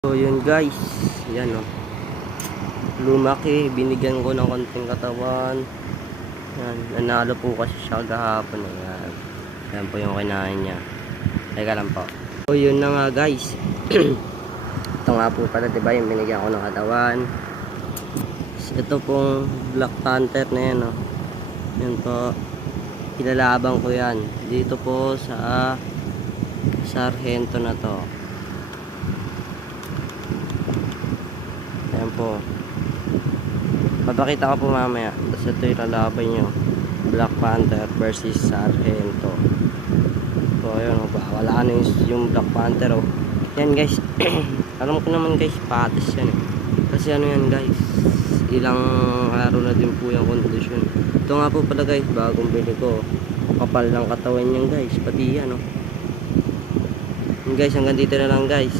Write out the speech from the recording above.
So yun guys, yan o. Lumaki, binigyan ko ng konting katawan. Yan, nanalo po kasi siya kahapon. Yan. Yan po yung kinain niya. Teka lang po. So yun na nga guys. Ito nga po pala, diba, yung binigyan ko ng katawan. Ito pong Black Panther na yan o. Yan po. Ilalabang ko yan. Dito po sa sarhento na to. Ayan po. Papakita ko po mamaya. Tapos ito yung lalaban nyo. Black Panther versus Sargento. So ayun, wala na yung Black Panther oh. Yan guys. Alam ko naman guys, patas yan eh. Kasi ano yan guys, ilang araw na din po yung kondisyon. Ito nga po pala guys, bagong bili ko. Kapal lang katawan yan guys, pati yan oh. Yan guys, hanggang dito na lang guys.